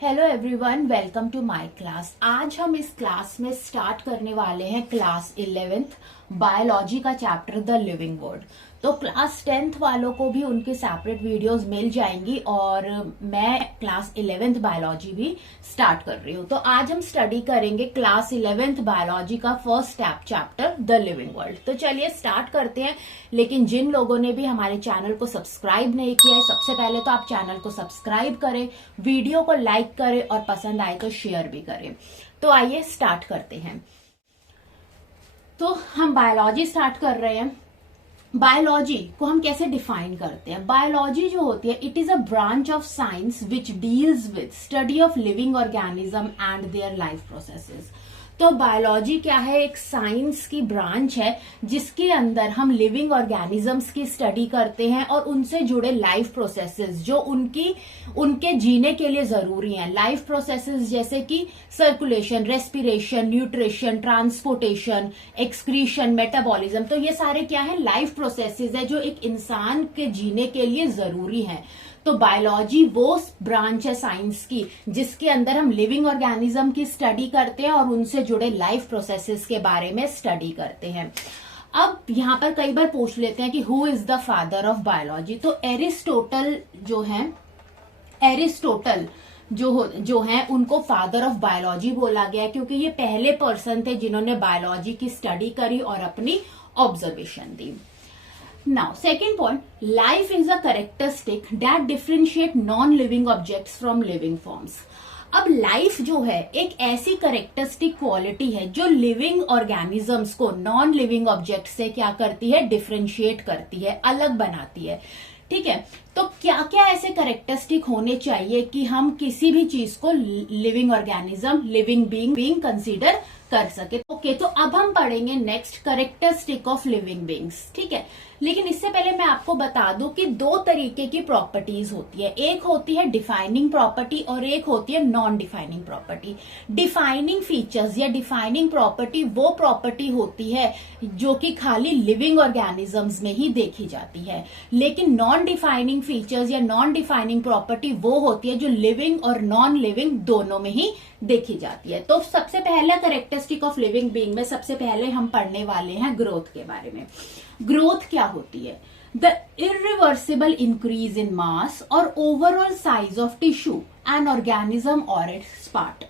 Hello everyone, welcome to my class. आज हम इस क्लास में स्टार्ट करने वाले हैं क्लास 11th बायोलॉजी का चैप्टर द लिविंग वर्ल्ड। तो क्लास 10th वालों को भी उनके सेपरेट वीडियोस मिल जाएंगी और मैं क्लास 11th बायोलॉजी भी स्टार्ट कर रही हूँ। तो आज हम स्टडी करेंगे क्लास 11th बायोलॉजी का first chapter the living world. तो चलिए स्टार्ट करते हैं। लेकिन जिन लोगों ने भी हमारे चैनल को सब्सक्राइब नहीं किया है, सबसे पहले तो आप चैनल को सब्सक्राइब करें, वीडियो को लाइक करें और पसंद आए तो शेयर भी करें। तो आइए स्टार्ट करते हैं। तो हम बायोलॉजी स्टार्ट कर रहे हैं। बायोलॉजी को हम कैसे डिफाइन करते हैं? बायोलॉजी जो होती है, it is a branch of science which deals with study of living organism and their life processes. तो बायोलॉजी क्या है? एक साइंस की ब्रांच है जिसके अंदर हम लिविंग ऑर्गेनिजम्स की स्टडी करते हैं और उनसे जुड़े लाइफ प्रोसेसेस जो उनके जीने के लिए जरूरी हैं। लाइफ प्रोसेसेस जैसे कि circulation, respiration, nutrition, transportation, excretion, metabolism. तो ये सारे क्या है? लाइफ प्रोसेसेस है जो एक इंसान के जीने के लिए जरूरी है। तो बायोलॉजी वो ब्रांच है साइंस की जिसके अंदर हम लिविंग ऑर्गेनिज्म की स्टडी करते हैं और उनसे जुड़े लाइफ प्रोसेसेस के बारे में स्टडी करते हैं। अब यहां पर कई बार पूछ लेते हैं कि who is the father of biology. तो एरिस्टोटल जो है उनको फादर ऑफ बायोलॉजी बोला गया है क्योंकि ये पहले पर्सन थे जिन्होंने बायोलॉजी की स्टडी करी और अपनी observation the. Now, second point, life is a characteristic that differentiate non-living objects from living forms. अब लाइफ जो है एक ऐसी करेक्टरिस्टिक क्वालिटी है जो लिविंग ऑर्गेनिजम्स को नॉन लिविंग ऑब्जेक्ट से क्या करती है? डिफरेंशिएट करती है, अलग बनाती है। ठीक है, तो क्या क्या ऐसे करेक्टरिस्टिक होने चाहिए कि हम किसी भी चीज को living organism, living being consider कर सके। ओके, तो अब हम पढ़ेंगे next characteristic of living beings. ठीक है, लेकिन इससे पहले मैं आपको बता दूं कि दो तरीके की प्रॉपर्टीज होती है। एक होती है डिफाइनिंग प्रॉपर्टी और एक होती है non defining property. Defining features या डिफाइनिंग प्रॉपर्टी वो प्रॉपर्टी होती है जो कि खाली लिविंग ऑर्गेनिजम्स में ही देखी जाती है, लेकिन नॉन डिफाइनिंग फीचर्स या नॉन डिफाइनिंग प्रॉपर्टी वो होती है जो लिविंग और नॉन लिविंग दोनों में ही देखी जाती है। तो सबसे पहला करेक्टरिस्टिक ऑफ लिविंग बीइंग में सबसे पहले हम पढ़ने वाले हैं ग्रोथ के बारे में। ग्रोथ क्या होती है? द इरिवर्सिबल इंक्रीज इन मास और overall size of tissue and organism और इट्स पार्ट।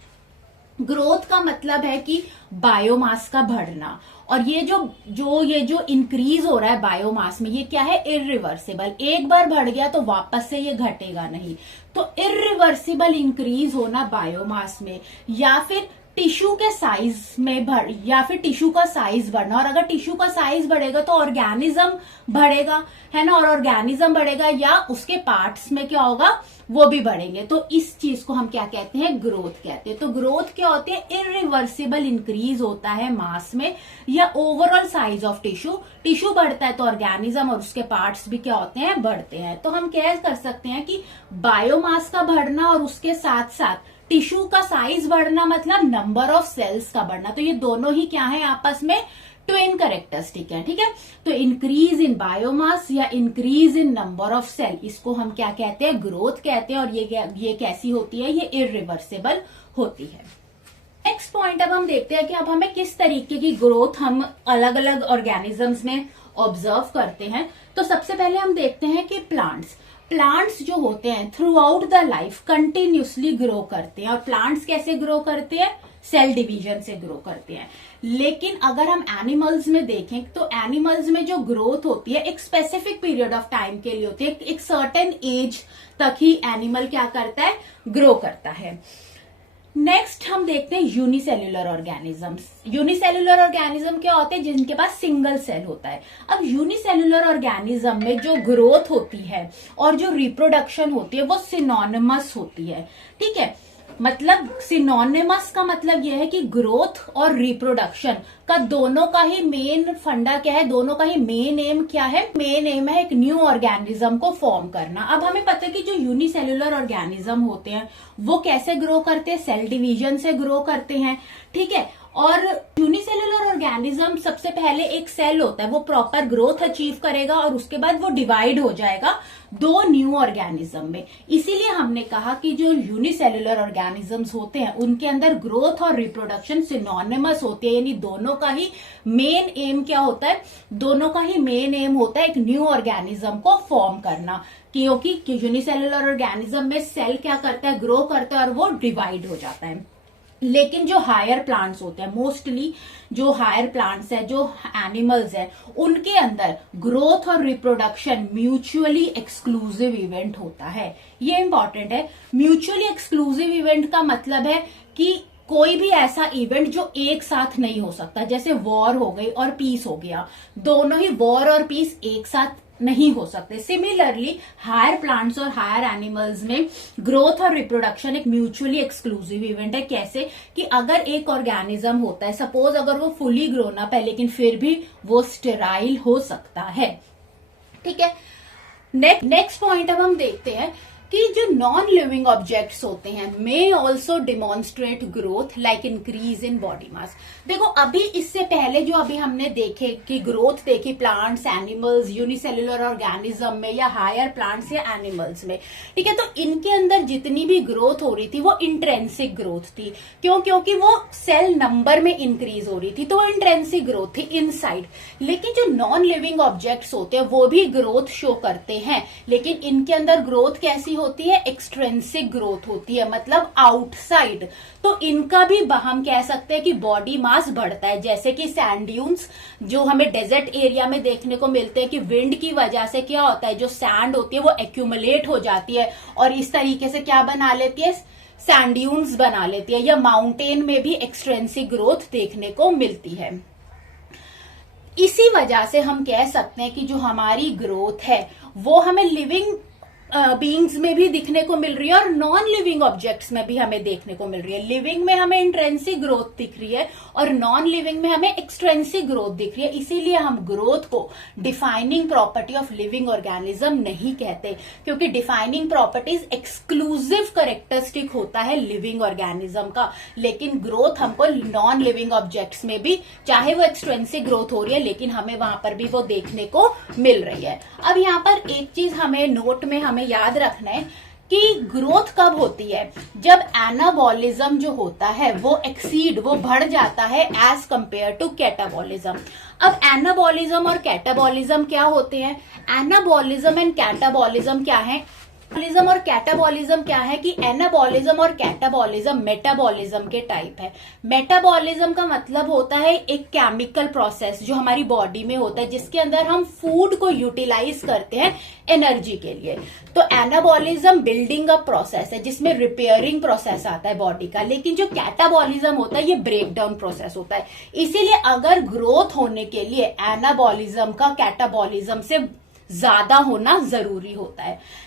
ग्रोथ का मतलब है कि बायोमास का बढ़ना, और ये जो इंक्रीज हो रहा है बायोमास में, ये क्या है? इरिवर्सिबल। एक बार बढ़ गया तो वापस से ये घटेगा नहीं। तो इरिवर्सिबल इंक्रीज होना बायोमास में, या फिर टिश्यू के साइज में या फिर टिश्यू का साइज बढ़ना। और अगर टिश्यू का साइज बढ़ेगा तो ऑर्गेनिज्म बढ़ेगा, है ना, और ऑर्गेनिज्म बढ़ेगा या उसके पार्ट्स में क्या होगा? वो भी बढ़ेंगे। तो इस चीज को हम क्या कहते हैं? ग्रोथ कहते हैं। तो ग्रोथ क्या होती है? इरिवर्सिबल इंक्रीज होता है मास में या overall size of tissue. Tissue बढ़ता है तो ऑर्गेनिज्म और उसके पार्ट्स भी क्या होते हैं? बढ़ते हैं। तो हम क्या कर सकते हैं कि बायोमास का बढ़ना और उसके साथ साथ टिश्यू का साइज बढ़ना मतलब नंबर ऑफ सेल्स का बढ़ना। तो ये दोनों ही क्या है? आपस में ट्विन करेक्टरिस्टिक है। ठीक है, तो इंक्रीज इन बायोमास या increase in number of cell, इसको हम क्या कहते हैं? ग्रोथ कहते हैं। और ये कैसी होती है? ये इरिवर्सिबल होती है। नेक्स्ट पॉइंट अब हम देखते हैं कि अब हमें किस तरीके की ग्रोथ हम अलग अलग ऑर्गेनिजम्स में ऑब्जर्व करते हैं। तो सबसे पहले हम देखते हैं कि प्लांट्स जो होते हैं through out the life continuously grow करते हैं। और प्लांट्स कैसे ग्रो करते हैं? सेल डिवीजन से ग्रो करते हैं। लेकिन अगर हम एनिमल्स में देखें तो एनिमल्स में जो ग्रोथ होती है एक स्पेसिफिक पीरियड ऑफ टाइम के लिए होती है। एक सर्टेन एज तक ही एनिमल क्या करता है? ग्रो करता है। नेक्स्ट हम देखते हैं यूनिसेल्युलर ऑर्गेनिजम्स। यूनिसेल्युलर ऑर्गेनिज्म क्या होते हैं? जिनके पास सिंगल सेल होता है। अब यूनिसेल्युलर ऑर्गेनिज्म में जो ग्रोथ होती है और जो रिप्रोडक्शन होती है वो सिनोनिमस होती है। ठीक है, मतलब सिनोनिमस का मतलब यह है कि ग्रोथ और रिप्रोडक्शन का दोनों का ही मेन फंडा क्या है? दोनों का ही मेन एम क्या है? मेन एम है एक न्यू ऑर्गेनिज्म को फॉर्म करना। अब हमें पता है कि जो यूनिसेल्युलर ऑर्गेनिज्म होते हैं वो कैसे ग्रो करते हैं? सेल डिवीजन से ग्रो करते हैं। ठीक है, और यूनिसेलुलर ऑर्गेनिज्म सबसे पहले एक सेल होता है, वो प्रॉपर ग्रोथ अचीव करेगा और उसके बाद वो डिवाइड हो जाएगा दो न्यू ऑर्गेनिज्म में। इसीलिए हमने कहा कि जो यूनिसेलुलर ऑर्गेनिजम्स होते हैं उनके अंदर ग्रोथ और रिप्रोडक्शन सिनोनिमस होती है, यानी दोनों का ही मेन एम क्या होता है, दोनों का ही मेन एम होता है एक न्यू ऑर्गेनिज्म को फॉर्म करना, क्योंकि यूनिसेलुलर ऑर्गेनिज्म में सेल क्या करता है, ग्रो करता है और वो डिवाइड हो जाता है। लेकिन जो हायर प्लांट्स होते हैं, मोस्टली जो हायर प्लांट्स है, जो एनिमल्स है, उनके अंदर ग्रोथ और रिप्रोडक्शन म्यूचुअली एक्सक्लूसिव इवेंट होता है। ये इंपॉर्टेंट है। म्यूचुअली एक्सक्लूसिव इवेंट का मतलब है कि कोई भी ऐसा इवेंट जो एक साथ नहीं हो सकता, जैसे वॉर हो गई और पीस हो गया, दोनों ही वॉर और पीस एक साथ नहीं हो सकते। सिमिलरली हायर प्लांट्स और हायर एनिमल्स में ग्रोथ और रिप्रोडक्शन एक म्यूचुअली एक्सक्लूसिव इवेंट है। कैसे कि अगर एक ऑर्गेनिज्म होता है, सपोज अगर वो फुली ग्रोन अप है लेकिन फिर भी वो स्टेराइल हो सकता है। ठीक है, नेक्स्ट पॉइंट अब हम देखते हैं कि जो नॉन लिविंग ऑब्जेक्ट्स होते हैं may also demonstrate growth like increase in body mass. देखो अभी इससे पहले जो अभी हमने देखे कि ग्रोथ देखी प्लांट्स, एनिमल्स, यूनिसेलुलर ऑर्गेनिज्म में या हायर प्लांट्स या एनिमल्स में, ठीक है, तो इनके अंदर जितनी भी ग्रोथ हो रही थी वो इंट्रेंसिक ग्रोथ थी। क्यों? क्योंकि वो सेल नंबर में इंक्रीज हो रही थी, तो वो इंट्रेंसिक ग्रोथ थी इनसाइड। लेकिन जो नॉन लिविंग ऑब्जेक्ट्स होते हैं वो भी ग्रोथ शो करते हैं, लेकिन इनके अंदर ग्रोथ कैसी होती है, एक्सट्रेंसिक ग्रोथ होती है, मतलब आउटसाइड। तो इनका भी हम कह सकते हैं कि बॉडी मास बढ़ता है। जैसे कि सैंड ड्यून्स जो हमें डेजर्ट एरिया में देखने को मिलते हैं कि विंड की वजह से क्या होता है, जो सैंड होती है वो एक्यूमुलेट हो जाती है और इस तरीके से क्या बना लेती है, सैंड ड्यून्स बना लेती है। या माउंटेन में भी एक्सट्रेंसिक ग्रोथ देखने को मिलती है। इसी वजह से हम कह सकते हैं कि जो हमारी ग्रोथ है वो हमें लिविंग बीइंग्स में भी दिखने को मिल रही है और नॉन लिविंग ऑब्जेक्ट्स में भी हमें देखने को मिल रही है। लिविंग में हमें इंट्रेंसिक ग्रोथ दिख रही है और नॉन लिविंग में हमें एक्सट्रेंसिक ग्रोथ दिख रही है। इसीलिए हम ग्रोथ को defining property of living organism नहीं कहते, क्योंकि डिफाइनिंग प्रॉपर्टीज एक्सक्लूसिव कैरेक्टरिस्टिक होता है लिविंग ऑर्गेनिज्म का। लेकिन ग्रोथ हमको नॉन लिविंग ऑब्जेक्ट्स में भी, चाहे वो एक्सट्रेंसिक ग्रोथ हो रही है, लेकिन हमें वहां पर भी वो देखने को मिल रही है। अब यहाँ पर एक चीज हमें नोट में हमें याद रखना है कि ग्रोथ कब होती है, जब एनाबॉलिज्म जो होता है वो एक्सीड, वो बढ़ जाता है एज कंपेयर टू कैटाबॉलिज्म। अब एनाबॉलिज्म और कैटाबॉलिज्म क्या होते हैं? एनाबॉलिज्म एंड कैटाबॉलिज्म क्या है? एनाबॉलिज्म और कैटाबॉलिज्म क्या है कि एनाबॉलिज्म और कैटाबॉलिज्म मेटाबॉलिज्म के टाइप है। मेटाबॉलिज्म का मतलब होता है एक केमिकल प्रोसेस जो हमारी बॉडी में होता है, जिसके अंदर हम फूड को यूटिलाइज करते हैं एनर्जी के लिए। तो एनाबॉलिज्म बिल्डिंग अप प्रोसेस है जिसमें रिपेयरिंग प्रोसेस आता है बॉडी का। लेकिन जो कैटाबॉलिज्म होता है ये ब्रेक डाउन प्रोसेस होता है। इसीलिए अगर ग्रोथ होने के लिए एनाबॉलिज्म का कैटाबॉलिज्म से ज्यादा होना जरूरी होता है।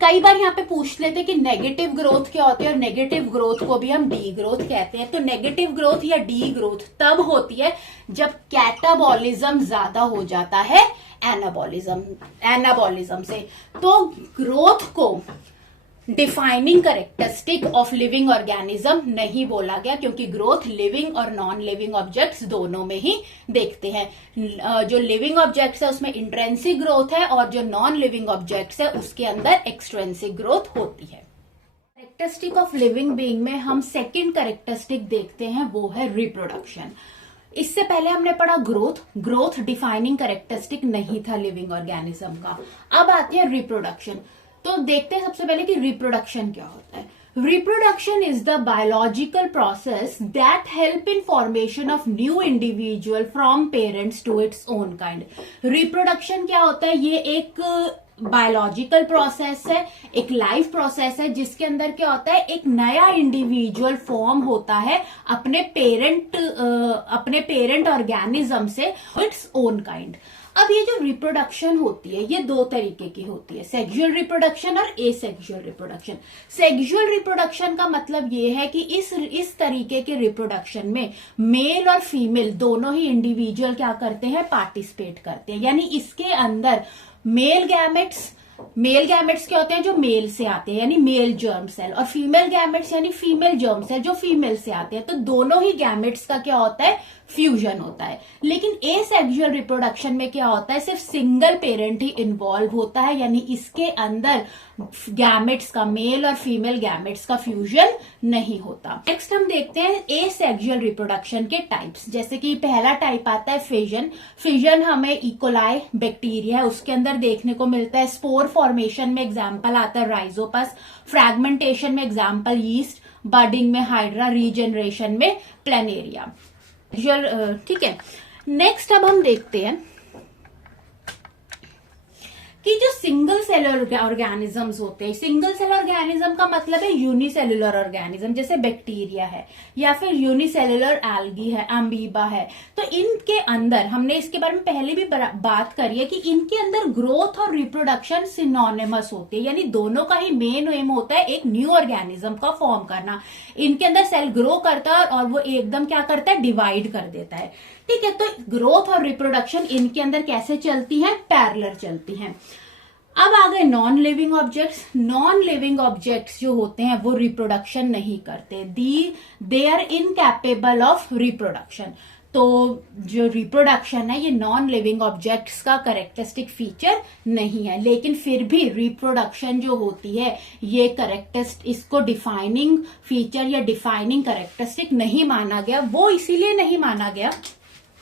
कई बार यहाँ पे पूछ लेते कि नेगेटिव ग्रोथ क्या होती है, और नेगेटिव ग्रोथ को भी हम डी ग्रोथ कहते हैं। तो नेगेटिव ग्रोथ या डी ग्रोथ तब होती है जब कैटाबॉलिज्म ज्यादा हो जाता है एनाबॉलिज्म से। तो ग्रोथ को defining characteristic of living organism नहीं बोला गया, क्योंकि ग्रोथ लिविंग और नॉन लिविंग ऑब्जेक्ट्स दोनों में ही देखते हैं। जो लिविंग ऑब्जेक्ट्स है उसमें इंट्रेंसिक ग्रोथ है और जो नॉन लिविंग ऑब्जेक्ट्स है उसके अंदर एक्सट्रेंसिक ग्रोथ होती है। कैरेक्टरिस्टिक ऑफ लिविंग बीइंग में हम सेकेंड कैरेक्टरिस्टिक देखते हैं, वो है रिप्रोडक्शन। इससे पहले हमने पढ़ा ग्रोथ डिफाइनिंग कैरेक्टरिस्टिक नहीं था लिविंग ऑर्गेनिज्म का। अब आते हैं रिप्रोडक्शन। तो देखते हैं सबसे पहले कि रिप्रोडक्शन क्या होता है। Reproduction is the biological process that help in formation of new individual from parents to its own kind. Reproduction क्या होता है? ये एक बायोलॉजिकल प्रोसेस है, एक लाइफ प्रोसेस है, जिसके अंदर क्या होता है, एक नया इंडिविजुअल फॉर्म होता है अपने पेरेंट ऑर्गेनिज्म से इट्स ओन काइंड। अब ये जो रिप्रोडक्शन होती है ये दो तरीके की होती है, सेक्सुअल रिप्रोडक्शन और एसेक्सुअल रिप्रोडक्शन। सेक्सुअल रिप्रोडक्शन का मतलब ये है कि इस तरीके के रिप्रोडक्शन में मेल और फीमेल दोनों ही इंडिविजुअल क्या करते हैं, पार्टिसिपेट करते हैं। यानी इसके अंदर मेल गैमेट्स मेल गैमेट्स क्या होते हैं, जो मेल से आते हैं यानी मेल जर्म सेल, और फीमेल गैमेट्स यानी फीमेल जर्म सेल जो फीमेल से आते हैं। तो दोनों ही गैमेट्स का क्या होता है, फ्यूजन होता है। लेकिन एसेक्सुअल रिप्रोडक्शन में क्या होता है, सिर्फ सिंगल पेरेंट ही इन्वॉल्व होता है, यानी इसके अंदर गैमेट्स का, मेल और फीमेल गैमेट्स का फ्यूजन नहीं होता। नेक्स्ट हम देखते हैं एसेक्सुअल रिप्रोडक्शन के टाइप्स। जैसे कि पहला टाइप आता है फिजन। फिजन हमें इकोलाई बैक्टीरिया है उसके अंदर देखने को मिलता है। स्पोर फॉर्मेशन में एग्जाम्पल आता है राइजोपस, फ्रैगमेंटेशन में एग्जाम्पल यीस्ट, बडिंग में हाइड्रा, रीजनरेशन में प्लेनेरिया। ठीक है, नेक्स्ट अब हम देखते हैं कि जो सिंगल सेलुलर ऑर्गेनिजम्स होते हैं, सिंगल सेल ऑर्गेनिज्म का मतलब है यूनिसेलुलर ऑर्गेनिज्म, जैसे बैक्टीरिया है या फिर यूनिसेलुलर एल्गी है, अमीबा है। तो इनके अंदर हमने इसके बारे में पहले भी बात करी है कि इनके अंदर ग्रोथ और रिप्रोडक्शन सिनोनिमस होते हैं, यानी दोनों का ही मेन एम होता है एक न्यू ऑर्गेनिज्म का फॉर्म करना। इनके अंदर सेल ग्रो करता है और वो एकदम क्या करता है, डिवाइड कर देता है। ठीक है, तो ग्रोथ और रिप्रोडक्शन इनके अंदर कैसे चलती है, पैरेलल चलती हैं। अब आ गए non living objects. Non living objects जो होते हैं वो रिप्रोडक्शन नहीं करते, they are incapable of reproduction. तो जो रिप्रोडक्शन है ये नॉन लिविंग ऑब्जेक्ट्स का कैरेक्टरिस्टिक फीचर नहीं है, लेकिन फिर भी रिप्रोडक्शन जो होती है ये इसको डिफाइनिंग फीचर या डिफाइनिंग कैरेक्टरिस्टिक नहीं माना गया। वो इसीलिए नहीं माना गया,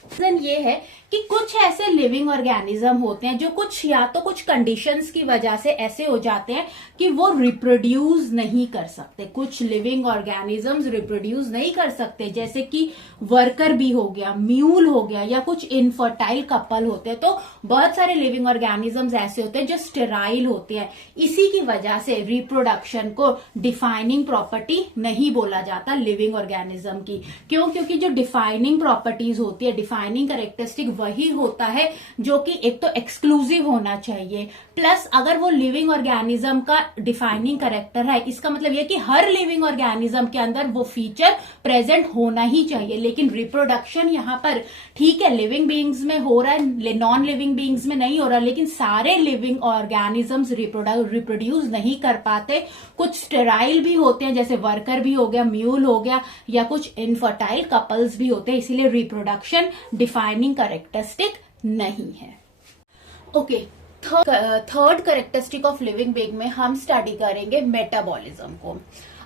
रीजन ये है कि कुछ ऐसे लिविंग ऑर्गेनिज्म होते हैं जो कुछ या तो कुछ कंडीशंस की वजह से ऐसे हो जाते हैं कि वो रिप्रोड्यूस नहीं कर सकते। कुछ लिविंग ऑर्गेनिजम्स रिप्रोड्यूस नहीं कर सकते, जैसे कि वर्कर बी हो गया, म्यूल हो गया, या कुछ इनफर्टाइल कपल होते हैं। तो बहुत सारे लिविंग ऑर्गेनिजम्स ऐसे होते हैं जो स्टेराइल होते हैं। इसी की वजह से रिप्रोडक्शन को डिफाइनिंग प्रॉपर्टी नहीं बोला जाता लिविंग ऑर्गेनिज्म की। क्यों? क्योंकि जो डिफाइनिंग प्रॉपर्टीज होती है, डिफाइनिंग कैरेक्टरिस्टिक वही होता है जो कि एक तो एक्सक्लूसिव होना चाहिए, प्लस अगर वो लिविंग ऑर्गेनिज्म का डिफाइनिंग कैरेक्टर है, इसका मतलब यह कि हर लिविंग ऑर्गेनिज्म के अंदर वो फीचर प्रेजेंट होना ही चाहिए। लेकिन रिप्रोडक्शन यहां पर ठीक है लिविंग बीइंग्स में हो रहा है, नॉन लिविंग बीइंग्स में नहीं हो रहा, लेकिन सारे लिविंग ऑर्गेनिजम्स रिप्रोड्यूस नहीं कर पाते। कुछ स्टेराइल भी होते हैं, जैसे वर्कर भी हो गया, म्यूल हो गया, या कुछ इनफर्टाइल कपल्स भी होते हैं। इसीलिए रिप्रोडक्शन डिफाइनिंग कैरेक्टरिस्टिक नहीं है। Okay, third characteristic of living being में हम स्टडी करेंगे मेटाबॉलिज्म को।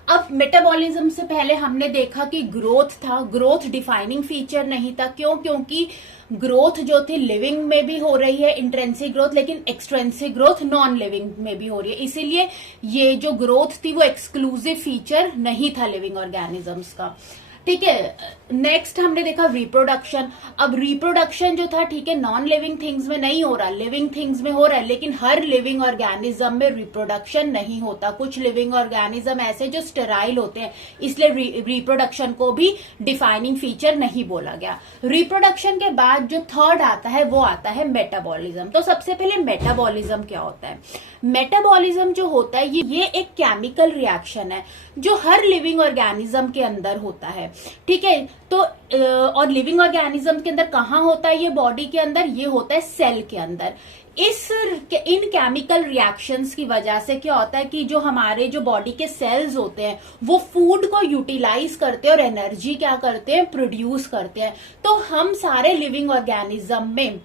अब मेटाबॉलिज्म से पहले हमने देखा कि ग्रोथ था, ग्रोथ डिफाइनिंग फीचर नहीं था। क्यों? क्योंकि ग्रोथ जो थी लिविंग में भी हो रही है, इंट्रेंसिक ग्रोथ, लेकिन एक्सट्रेंसिक ग्रोथ नॉन लिविंग में भी हो रही है। इसीलिए ये जो ग्रोथ थी वो एक्सक्लूसिव फीचर नहीं था लिविंग ऑर्गेनिजम्स का। ठीक है, नेक्स्ट हमने देखा रिप्रोडक्शन। अब रिप्रोडक्शन जो था ठीक है नॉन लिविंग थिंग्स में नहीं हो रहा, लिविंग थिंग्स में हो रहा है, लेकिन हर लिविंग ऑर्गेनिज्म में रिप्रोडक्शन नहीं होता। कुछ लिविंग ऑर्गेनिज्म ऐसे जो स्टेराइल होते हैं, इसलिए रिप्रोडक्शन को भी डिफाइनिंग फीचर नहीं बोला गया। रिप्रोडक्शन के बाद जो थर्ड आता है वो आता है मेटाबॉलिज्म। तो सबसे पहले मेटाबॉलिज्म क्या होता है? मेटाबॉलिज्म जो होता है ये एक केमिकल रिएक्शन है जो हर लिविंग ऑर्गेनिज्म के अंदर होता है। ठीक है, तो और लिविंग ऑर्गेनिज्म के अंदर कहाँ होता है ये बॉडी के अंदर? ये होता है सेल के अंदर। इन केमिकल रिएक्शंस की वजह से क्या होता है कि जो हमारे जो बॉडी के सेल्स होते हैं वो फूड को यूटिलाइज करते हैं और एनर्जी क्या करते हैं, प्रोड्यूस करते हैं। तो हम सारे लिविंग ऑर्गेनिज्म में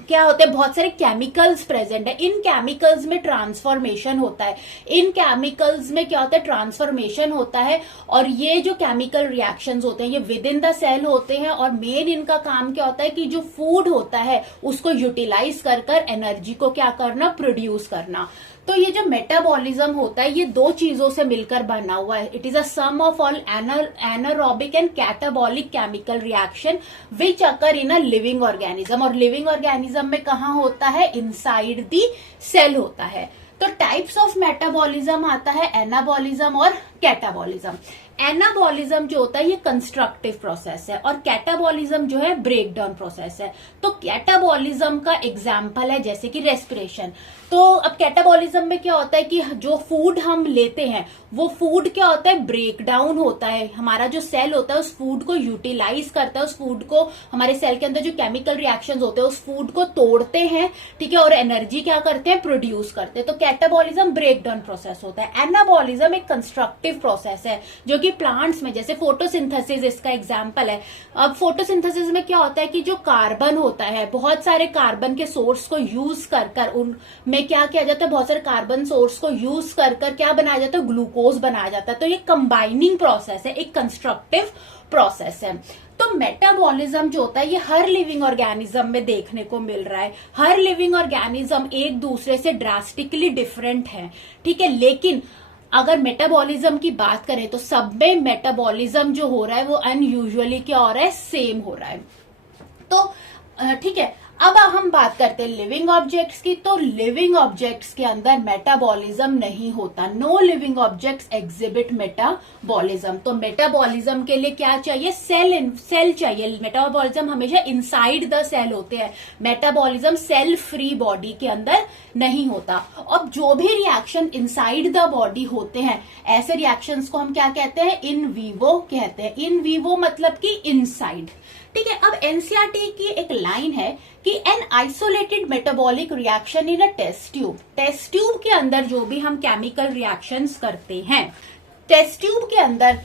क्या होते हैं, बहुत सारे केमिकल्स प्रेजेंट है। इन केमिकल्स में ट्रांसफॉर्मेशन होता है, इन केमिकल्स में क्या होता है, ट्रांसफॉर्मेशन होता है। और ये जो केमिकल रिएक्शंस होते हैं ये विद इन द सेल होते हैं, और मेन इनका काम क्या होता है कि जो फूड होता है उसको यूटिलाइज कर एनर्जी को क्या करना, प्रोड्यूस करना। तो ये जो मेटाबॉलिज्म होता है ये दो चीजों से मिलकर बना हुआ है। It is a sum of all anaerobic and catabolic chemical reaction which occur in a living organism. और लिविंग ऑर्गेनिज्म में कहाँ होता है, इनसाइड दी सेल होता है। तो टाइप्स ऑफ मेटाबॉलिज्म आता है एनाबॉलिज्म और कैटाबॉलिज्म। एनाबॉलिज्म जो होता है ये कंस्ट्रक्टिव प्रोसेस है और कैटाबॉलिज्म जो है ब्रेक डाउन प्रोसेस है। तो कैटाबॉलिज्म का एग्जाम्पल है जैसे कि रेस्पिरेशन। तो अब कैटाबॉलिज्म में क्या होता है कि जो फूड हम लेते हैं वो फूड क्या होता है, ब्रेक डाउन होता है। हमारा जो सेल होता है उस फूड को यूटिलाइज करता है, उस फूड को, हमारे सेल के अंदर जो केमिकल रिएक्शंस होते हैं उस फूड को तोड़ते हैं, ठीक है, और एनर्जी क्या करते हैं, प्रोड्यूस करते हैं। तो कैटाबॉलिज्म ब्रेक डाउन प्रोसेस होता है। एनाबॉलिज्म एक कंस्ट्रक्टिव प्रोसेस है जो कि प्लांट्स में, जैसे फोटोसिंथेसिस इसका एग्जाम्पल है। अब फोटोसिंथेसिस में क्या होता है कि जो कार्बन होता है, बहुत सारे कार्बन के सोर्स को यूज कर उनमें क्या किया जाता है, बहुत सारे कार्बन सोर्स को यूज कर क्या बनाया जाता है, ग्लूकोज बनाया जाता है। तो ये कंबाइनिंग प्रोसेस है, एक कंस्ट्रक्टिव प्रोसेस है। तो मेटाबॉलिज्म जो होता है ये हर लिविंग ऑर्गेनिज्म में देखने को मिल रहा है। हर लिविंग ऑर्गेनिज्म एक दूसरे से ड्रास्टिकली डिफरेंट है, ठीक है, लेकिन अगर मेटाबॉलिज्म की बात करें तो सब में मेटाबॉलिज्म जो हो रहा है वो अनयूजुअली क्या हो रहा है, सेम हो रहा है। तो ठीक है, अब हम बात करते हैं लिविंग ऑब्जेक्ट्स की। तो लिविंग ऑब्जेक्ट्स के अंदर मेटाबॉलिज्म नहीं होता। No living objects exhibit metabolism. तो मेटाबॉलिज्म के लिए क्या चाहिए, सेल चाहिए। मेटाबॉलिज्म हमेशा इनसाइड द सेल होते हैं। मेटाबॉलिज्म सेल फ्री बॉडी के अंदर नहीं होता। अब जो भी रिएक्शन इनसाइड द बॉडी होते हैं ऐसे रिएक्शंस को हम क्या कहते हैं, इन वीवो कहते हैं। इन वीवो मतलब कि इनसाइड, ठीक है। अब एनसीईआरटी की एक लाइन है कि an isolated metabolic reaction in a test tube. Test tube के अंदर जो भी हम केमिकल रिएक्शंस करते हैं, टेस्ट ट्यूब के अंदर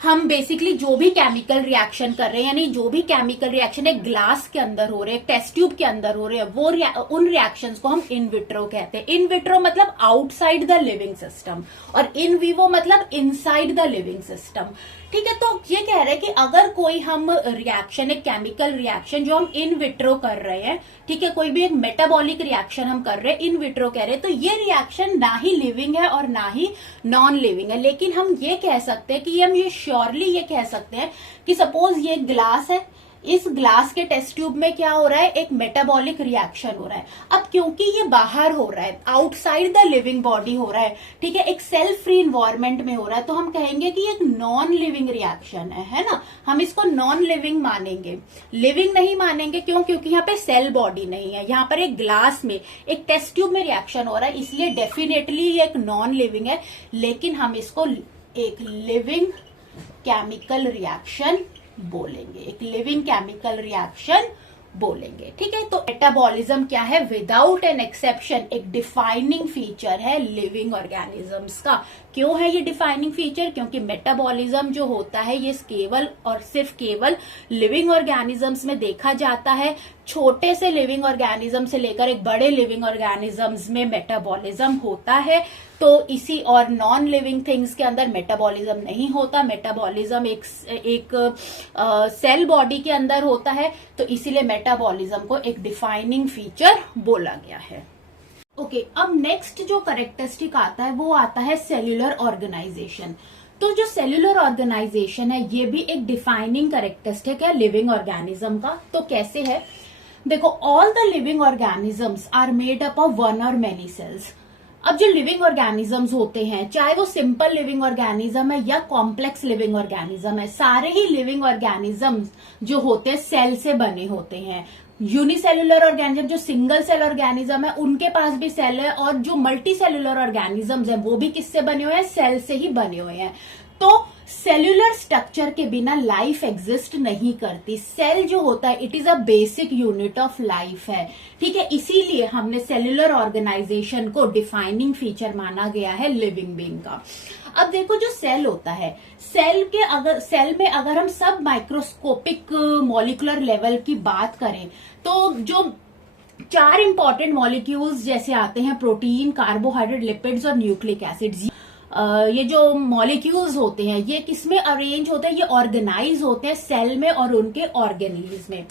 हम बेसिकली जो भी केमिकल रिएक्शन कर रहे हैं, यानी जो भी केमिकल रिएक्शन एक ग्लास के अंदर हो रहे हैं, टेस्ट ट्यूब के अंदर हो रहे हैं, वो उन रिएक्शंस को हम इन विट्रो कहते हैं। इन विट्रो मतलब आउटसाइड द लिविंग सिस्टम और इन विवो मतलब इनसाइड द लिविंग सिस्टम, ठीक है। तो ये कह रहे हैं कि अगर कोई हम रिएक्शन, एक केमिकल रिएक्शन जो हम इन विट्रो कर रहे हैं, ठीक है, कोई भी एक मेटाबॉलिक रिएक्शन हम कर रहे हैं, इन विट्रो कह रहे हैं, तो ये रिएक्शन ना ही लिविंग है और ना ही नॉन लिविंग है। लेकिन हम ये कह सकते हैं कि हम ये श्योरली ये कह सकते हैं कि सपोज ये ग्लास है, इस ग्लास के टेस्ट ट्यूब में क्या हो रहा है, एक मेटाबॉलिक रिएक्शन हो रहा है। अब क्योंकि ये बाहर हो रहा है, आउटसाइड द लिविंग बॉडी हो रहा है, ठीक है, एक सेल फ्री इन्वायरमेंट में हो रहा है, तो हम कहेंगे कि एक नॉन लिविंग रिएक्शन है ना। हम इसको नॉन लिविंग मानेंगे, लिविंग नहीं मानेंगे। क्यों? क्योंकि यहाँ पे सेल बॉडी नहीं है, यहाँ पर एक ग्लास में एक टेस्ट ट्यूब में रिएक्शन हो रहा है, इसलिए डेफिनेटली ये एक नॉन लिविंग है। लेकिन हम इसको एक लिविंग केमिकल रिएक्शन बोलेंगे, एक लिविंग केमिकल रिएक्शन बोलेंगे, ठीक है। तो मेटाबॉलिज्म क्या है, विदाउट एन एक्सेप्शन एक डिफाइनिंग फीचर है लिविंग ऑर्गेनिजम्स का। क्यों है ये डिफाइनिंग फीचर? क्योंकि मेटाबॉलिज्म जो होता है ये केवल और सिर्फ केवल लिविंग ऑर्गेनिजम्स में देखा जाता है। छोटे से लिविंग ऑर्गेनिज्म से लेकर एक बड़े लिविंग ऑर्गेनिजम्स में मेटाबॉलिज्म होता है। तो इसी और नॉन लिविंग थिंग्स के अंदर मेटाबॉलिज्म नहीं होता। मेटाबॉलिज्म एक सेल बॉडी के अंदर होता है, तो इसीलिए मेटाबॉलिज्म को एक डिफाइनिंग फीचर बोला गया है। ओके, अब नेक्स्ट जो कैरेक्टरिस्टिक आता है वो आता है सेल्यूलर ऑर्गेनाइजेशन। तो जो सेल्यूलर ऑर्गेनाइजेशन है ये भी एक डिफाइनिंग कैरेक्टरिस्टिक है लिविंग ऑर्गेनिज्म का। तो कैसे है, देखो, all the living organisms are made up of one और मेनी सेल्स। अब जो लिविंग ऑर्गेनिजम्स होते हैं, चाहे वो सिंपल लिविंग ऑर्गेनिज्म है या कॉम्प्लेक्स लिविंग ऑर्गेनिज्म है, सारे ही लिविंग ऑर्गेनिजम्स जो होते हैं सेल से बने होते हैं। यूनिसेल्युलर ऑर्गेनिज्म जो सिंगल सेल ऑर्गेनिज्म है उनके पास भी सेल है, और जो मल्टी सेल्युलर ऑर्गेनिजम्स है वो भी किससे बने हुए हैं, सेल से ही बने हुए हैं। तो सेल्यूलर स्ट्रक्चर के बिना लाइफ एग्जिस्ट नहीं करती। सेल जो होता है it is a basic unit of life है, ठीक है। इसीलिए हमने सेल्यूलर ऑर्गेनाइजेशन को डिफाइनिंग फीचर माना गया है लिविंग बीइंग का। अब देखो, जो सेल होता है, सेल में अगर हम सब माइक्रोस्कोपिक मॉलिक्यूलर लेवल की बात करें तो जो 4 इंपॉर्टेंट मॉलिक्यूल्स जैसे आते हैं, प्रोटीन, कार्बोहाइड्रेट, लिपिड्स और न्यूक्लिक एसिड्स, ये जो मॉलिक्यूल्स होते हैं ये किसमें अरेंज होते हैं, ये ऑर्गेनाइज होते हैं सेल में और उनके ऑर्गेनीज में।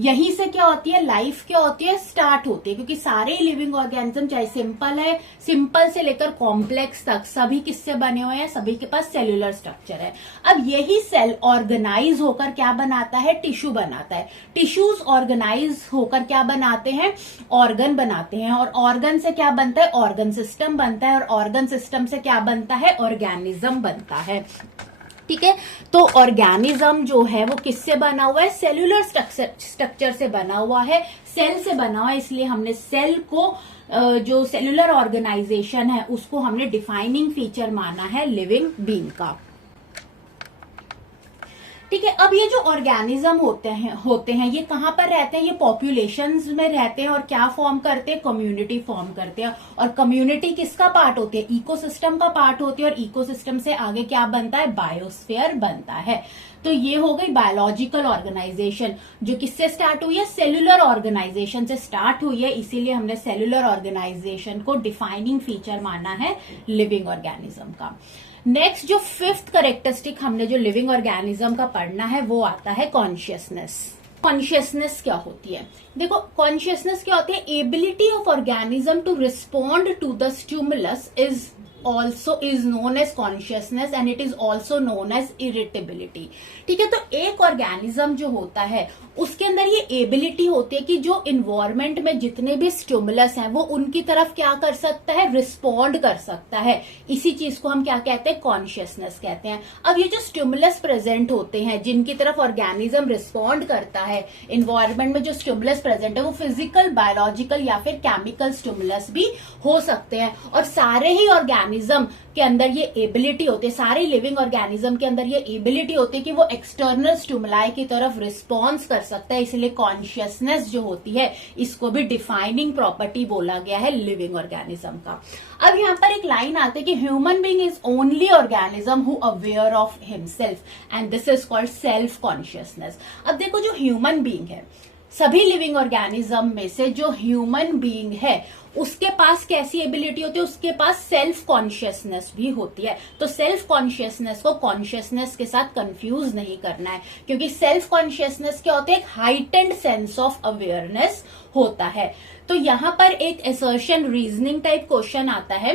यहीं से क्या होती है, लाइफ क्या होती है, स्टार्ट होती है। क्योंकि सारे लिविंग ऑर्गेनिज्म चाहे सिंपल है, सिंपल से लेकर कॉम्प्लेक्स तक सभी किससे बने हुए हैं, सभी के पास सेल्यूलर स्ट्रक्चर है। अब यही सेल ऑर्गेनाइज होकर क्या बनाता है, टिश्यू बनाता है। टिश्यूज ऑर्गेनाइज होकर क्या बनाते हैं, ऑर्गन बनाते हैं, और ऑर्गन से क्या बनता है, ऑर्गन सिस्टम बनता है, और ऑर्गन सिस्टम से क्या बनता है, ऑर्गेनिज्म बनता है। ठीक है। तो ऑर्गेनिज्म जो है वो किससे बना हुआ है, सेल्यूलर स्ट्रक्चर से बना हुआ है, सेल से बना हुआ है, इसलिए हमने सेल को जो सेल्यूलर ऑर्गेनाइजेशन है उसको हमने डिफाइनिंग फीचर माना है लिविंग बीइंग का। ठीक है। अब ये जो ऑर्गेनिज्म होते हैं ये कहां पर रहते हैं, ये पॉपुलेशंस में रहते हैं और क्या फॉर्म करते हैं, कम्युनिटी फॉर्म करते हैं। और कम्युनिटी किसका पार्ट होती है, इकोसिस्टम का पार्ट होती है। और इकोसिस्टम से आगे क्या बनता है, बायोस्फीयर बनता है। तो ये हो गई बायोलॉजिकल ऑर्गेनाइजेशन, जो किससे स्टार्ट हुई है, सेल्यूलर ऑर्गेनाइजेशन से स्टार्ट हुई है, इसीलिए हमने सेल्यूलर ऑर्गेनाइजेशन को डिफाइनिंग फीचर माना है लिविंग ऑर्गेनिज्म का। नेक्स्ट जो फिफ्थ कैरेक्टरिस्टिक हमने जो लिविंग ऑर्गेनिज्म का पढ़ना है वो आता है कॉन्शियसनेस। कॉन्शियसनेस क्या होती है, देखो कॉन्शियसनेस क्या होती है, ability of organism to respond to the stimulus is known as consciousness and it is also known as irritability। ठीक है। तो एक ऑर्गेनिज्म जो होता है उसके अंदर ये एबिलिटी होती है कि जो इन्वायरमेंट में जितने भी स्टिमुलस हैं वो उनकी तरफ क्या कर सकता है, रिस्पॉन्ड कर सकता है। इसी चीज को हम क्या कहते हैं, कॉन्शियसनेस कहते हैं। अब ये जो स्टिमुलस प्रेजेंट होते हैं जिनकी तरफ ऑर्गेनिज्म रिस्पॉन्ड करता है, इन्वायरमेंट में जो स्टिमुलस प्रेजेंट है वो फिजिकल, बायोलॉजिकल या फिर केमिकल स्टिमुलस भी हो सकते हैं। और सारे ही ऑर्गेनिज्म के अंदर ये एबिलिटी होती है, सारे लिविंग ऑर्गेनिज्म के अंदर ये एबिलिटी होती है कि वो एक्सटर्नल स्टिमुलाई की तरफ रिस्पॉन्स कर सकता है। इसलिए कॉन्शियसनेस जो होती है इसको भी डिफाइनिंग प्रॉपर्टी बोला गया है लिविंग ऑर्गेनिज्म का। अब यहाँ पर एक लाइन आती है कि human being is only organism who aware of himself and this is called self consciousness. अब देखो जो ह्यूमन बीइंग है, सभी लिविंग ऑर्गेनिज्म में से जो ह्यूमन बीइंग है उसके पास कैसी एबिलिटी होती है, उसके पास सेल्फ कॉन्शियसनेस भी होती है। तो सेल्फ कॉन्शियसनेस को कॉन्शियसनेस के साथ कंफ्यूज नहीं करना है, क्योंकि सेल्फ कॉन्शियसनेस क्या होता है, एक हाइटेंड सेंस ऑफ अवेयरनेस होता है। तो यहां पर एक असर्शन रीजनिंग टाइप क्वेश्चन आता है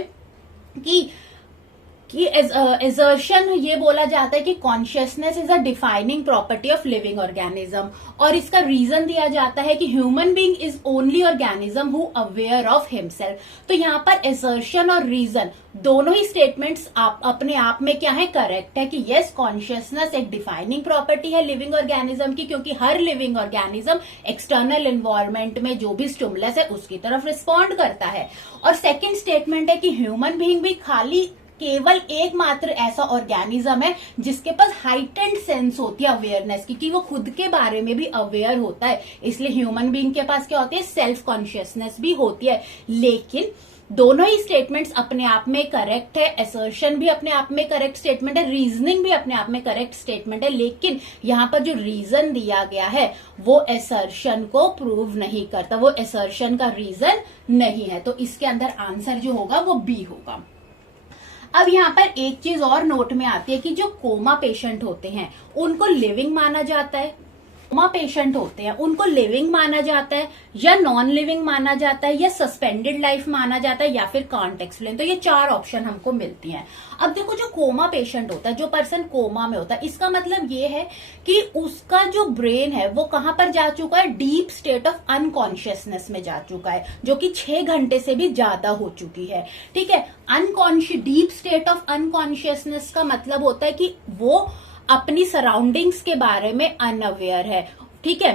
कि एजर्शन ये बोला जाता है कि consciousness is a defining property of living organism, और इसका रीजन दिया जाता है कि human being is only organism who aware of himself. तो यहाँ पर एजर्शन और रीजन दोनों ही स्टेटमेंट्स अपने आप में क्या है, करेक्ट है कि यस कॉन्शियसनेस एक डिफाइनिंग प्रॉपर्टी है लिविंग ऑर्गेनिज्म की, क्योंकि हर लिविंग ऑर्गेनिज्म एक्सटर्नल एनवायरमेंट में जो भी स्टिमुलस है उसकी तरफ रिस्पॉन्ड करता है। और सेकेंड स्टेटमेंट है कि ह्यूमन बीइंग भी केवल एकमात्र ऐसा ऑर्गेनिज्म है जिसके पास हाइटेंड सेंस होती है अवेयरनेस की, कि वो खुद के बारे में भी अवेयर होता है। इसलिए ह्यूमन बीइंग के पास क्या होती है, सेल्फ कॉन्शियसनेस भी होती है। लेकिन दोनों ही स्टेटमेंट्स अपने आप में करेक्ट है, असर्शन भी अपने आप में करेक्ट स्टेटमेंट है, रीजनिंग भी अपने आप में करेक्ट स्टेटमेंट है। लेकिन यहाँ पर जो रीजन दिया गया है वो असर्शन को प्रूव नहीं करता, वो असर्शन का रीजन नहीं है। तो इसके अंदर आंसर जो होगा वो बी होगा। अब यहाँ पर एक चीज और नोट में आती है कि जो कोमा पेशेंट होते हैं उनको लिविंग माना जाता है, कोमा पेशेंट होते हैं उनको लिविंग माना जाता है या नॉन लिविंग माना जाता है या सस्पेंडेड लाइफ माना जाता है या फिर कांट एक्सप्लेन। तो ये चार ऑप्शन हमको मिलती हैं। अब देखो जो कोमा पेशेंट होता है, जो पर्सन कोमा में होता है, इसका मतलब ये है कि उसका जो ब्रेन है वो कहां पर जा चुका है, डीप स्टेट ऑफ अनकॉन्शियसनेस में जा चुका है, जो कि 6 घंटे से भी ज्यादा हो चुकी है। ठीक है। डीप स्टेट ऑफ अनकॉन्शियसनेस का मतलब होता है कि वो अपनी सराउंडिंग्स के बारे में अनअवेयर है। ठीक है।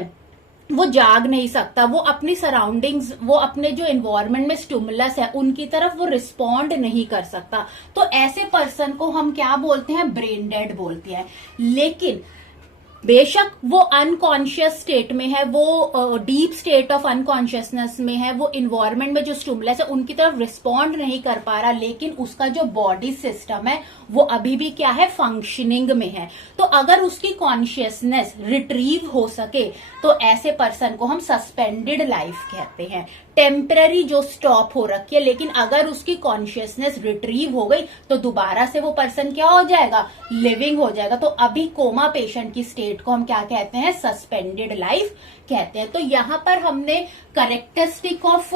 वो जाग नहीं सकता, वो अपनी सराउंडिंग्स, वो अपने जो एनवायरनमेंट में स्टिमुलस है उनकी तरफ वो रिस्पॉन्ड नहीं कर सकता। तो ऐसे पर्सन को हम क्या बोलते हैं, ब्रेन डेड बोलते हैं। लेकिन बेशक वो अनकॉन्शियस स्टेट में है, वो डीप स्टेट ऑफ अनकॉन्शियसनेस में है, वो इन्वायरमेंट में जो स्टिमुलस है उनकी तरफ रिस्पॉन्ड नहीं कर पा रहा, लेकिन उसका जो बॉडी सिस्टम है वो अभी भी क्या है, फंक्शनिंग में है। तो अगर उसकी कॉन्शियसनेस रिट्रीव हो सके तो ऐसे पर्सन को हम सस्पेंडेड लाइफ कहते हैं, टेम्पररी जो स्टॉप हो रखी है। लेकिन अगर उसकी कॉन्शियसनेस रिट्रीव हो गई तो दोबारा से वो पर्सन क्या हो जाएगा, लिविंग हो जाएगा। तो अभी कोमा पेशेंट की स्टेट को हम क्या कहते हैं, सस्पेंडेड लाइफ कहते हैं। तो यहां पर हमने कैरेक्टरिस्टिक ऑफ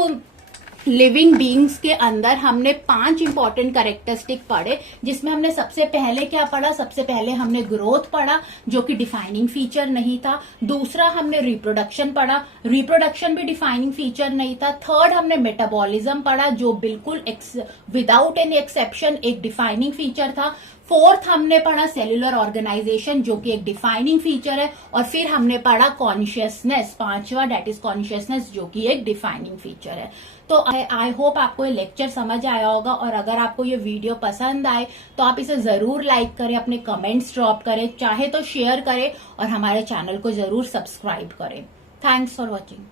लिविंग बीइंग्स के अंदर हमने 5 इंपॉर्टेंट कैरेक्टरिस्टिक पढ़े, जिसमें हमने सबसे पहले क्या पढ़ा, सबसे पहले हमने ग्रोथ पढ़ा जो कि डिफाइनिंग फीचर नहीं था। दूसरा हमने रिप्रोडक्शन पढ़ा, रिप्रोडक्शन भी डिफाइनिंग फीचर नहीं था। थर्ड हमने मेटाबॉलिज्म पढ़ा जो बिल्कुल विदाउट एनी एक्सेप्शन एक डिफाइनिंग फीचर था। फोर्थ हमने पढ़ा सेल्यूलर ऑर्गेनाइजेशन, जो कि एक डिफाइनिंग फीचर है, और फिर हमने पढ़ा कॉन्शियसनेस, पांचवा, डेट इज कॉन्शियसनेस, जो कि एक डिफाइनिंग फीचर है। तो आई होप आपको ये लेक्चर समझ आया होगा, और अगर आपको ये वीडियो पसंद आए तो आप इसे जरूर लाइक करें, अपने कमेंट्स ड्रॉप करें, चाहे तो शेयर करें, और हमारे चैनल को जरूर सब्सक्राइब करें। Thanks for watching.